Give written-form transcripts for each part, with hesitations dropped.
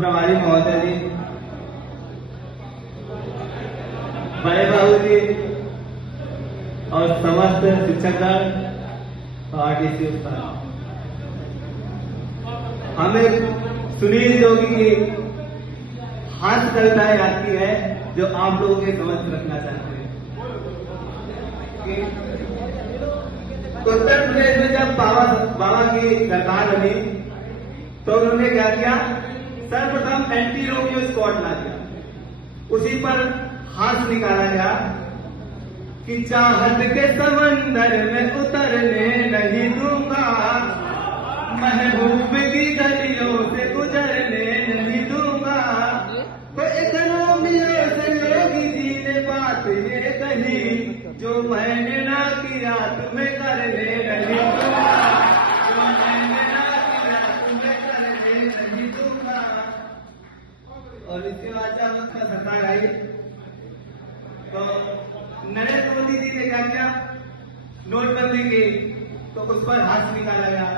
प्रभारी महोदय जी, बड़े बाबू जी और समस्त शिक्षकगण और आरटीसी उस्ताद, हमें सुनील जोगी की हाथ कविताएं आती है जो आप लोगों के समझ रखना चाहते हैं। उत्तर प्रदेश में जब बाबा की सरकार बनी तो उन्होंने क्या किया, सर्वप्रथम एंटी रोमियो स्क्वाड ला दिया। उसी पर हाथ निकाला गया कि चाहत के समंदर में उतरने नहीं दूंगा, महबूब की गलियों से गुजरने नहीं दूंगा। तो एक रोमियो से योगी जी ने बात ये कही, जो मैंने ना किया तुम्हें करने नहीं दूंगा, जो मैंने ना किया तुम्हें करने नहीं दूंगा। और इसके बाद जब उसका सरकार आई तो नरेंद्र मोदी जी ने क्या किया, नोटबंदी की, तो उस पर हाथ निकाला गया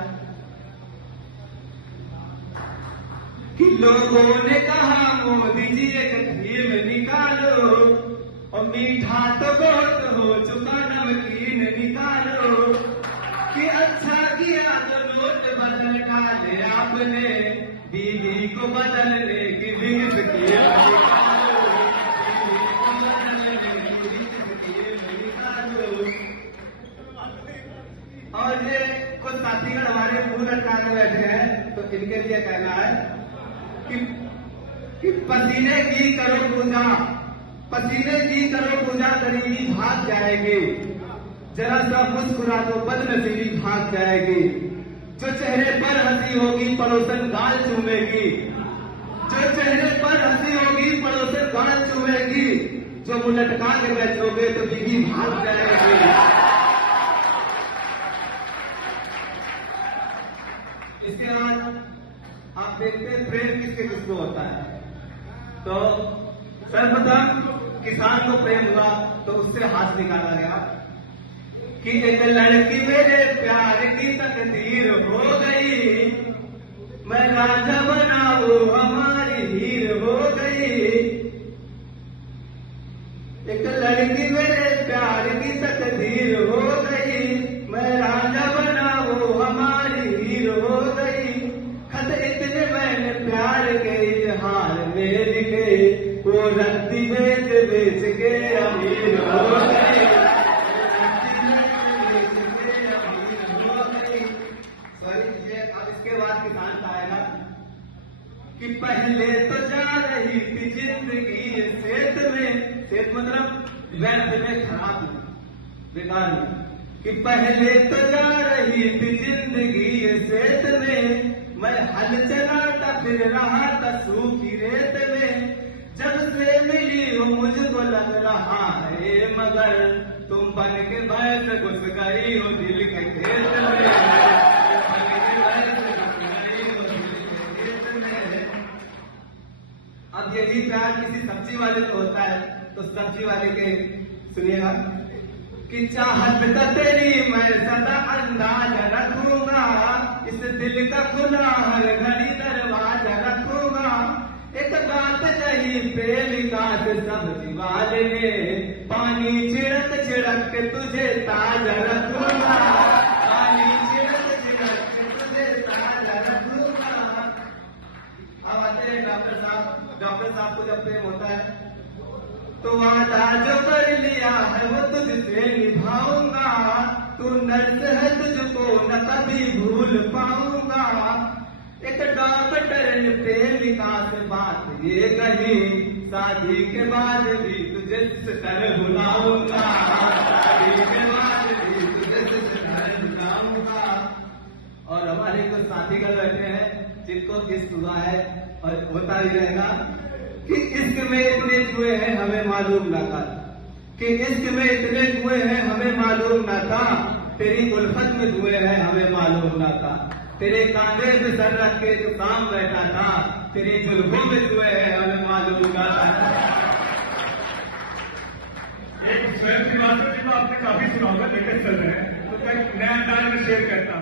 कि लोगों ने कहा मोदी जी एक भीम निकालो, और मीठा तो बहुत हो चुका नमकीन निकालो। कि अच्छा किया तो नोट बदल डाले आपने, दीदी को बदलने की लिख के और ये कुछ साथीगण हमारे मुंह लटकाने बैठे हैं, तो इनके लिए कहना है कि पसीने की करो पूजा, पसीने की करो पूजा, गरीबी भाग जाएगी। जरा सा मुस्कुरा तो बदनसीबी भाग जाएगी। जो चेहरे पर हंसी होगी पड़ोसन गाल चूमेगी, जो चेहरे पर हंसी होगी पड़ोसन गाल चूमेगी। जो मुंह लटका के बैठोगे तो बीवी भाग जाएगी। इसके बाद आप देखते हैं प्रेम किसके किसको होता है। तो सर्वप्रथम किसान को प्रेम हुआ तो उससे हाथ निकाला गया कि एक लड़की मेरे प्यार की तकदीर हो गई, मैं राजा बना वो हमारी हीर हो गई। एक लड़की मेरे प्यार की तकदीर हो गई, मैं राजा बना वो हमारी हीर हो गई। खत इतने मैंने प्यार के इजहार में लिखे, वो रद्दी बेच बेच के अमीर हो गई, अब इसके बाद किसान का आएगा कि पहले तो जा रही थी जिंदगी खेत में, खेत मतलब व्यर्थ में, खराब में, बेकार में। कि पहले तो जा रही थी जिंदगी खेत में, मैं हल चलाता फिर रहा था सूखी रेत में। जब से मिली हो मुझको लग रहा है मगर, तुम बन के बैठ घुस गई हो दिल के खेत में। अब यदि प्यार किसी सब्जी वाले से होता है तो सब्जी वाले के सुनिएगा कि चाहत तेरी मैं सदा अंदाज रखूंगा, इस दिल का खुला हर घड़ी दरवाजा रखूंगा। एक बात कही प्रेमिका से सब्जी वाले ने, पानी छिड़क छिड़क के तुझे ताजा रखूंगा, पानी छिड़क छिड़क के तुझे ताजा रखूंगा। अब आते हैं डॉक्टर साहब। डॉक्टर साहब को जब प्रेम होता है तो वादा जो कर लिया है वो तुझसे निभाऊंगा, तू नर्स है तुझको न कभी भूल पाऊंगा। एक डॉक्टर ने प्रेमिका से बात ये कही, शादी के बाद भी तुझे सितर बुलाऊंगा, शादी के बाद भी तुझे सितर बुलाऊंगा। और हमारे कुछ साथीगण बैठे हैं जिनको इश्क हुआ है और होता ही रहेगा कि इश्क में इतने जुए हैं हमें मालूम न था, कि इश्क में इतने जुए हैं हमें मालूम न था। तेरी उल्फत में जुए हैं हमें मालूम न था, तेरे कांधे पे सर रख के जो काम बैठा था, तेरी जुल्फों में जुए हैं हमें मालूम न था। एक स्वयं की बात है, आपने काफी सुना होगा, लेकर चल रहे हैं तो मैं नया अंदाज में शेयर करता हूँ।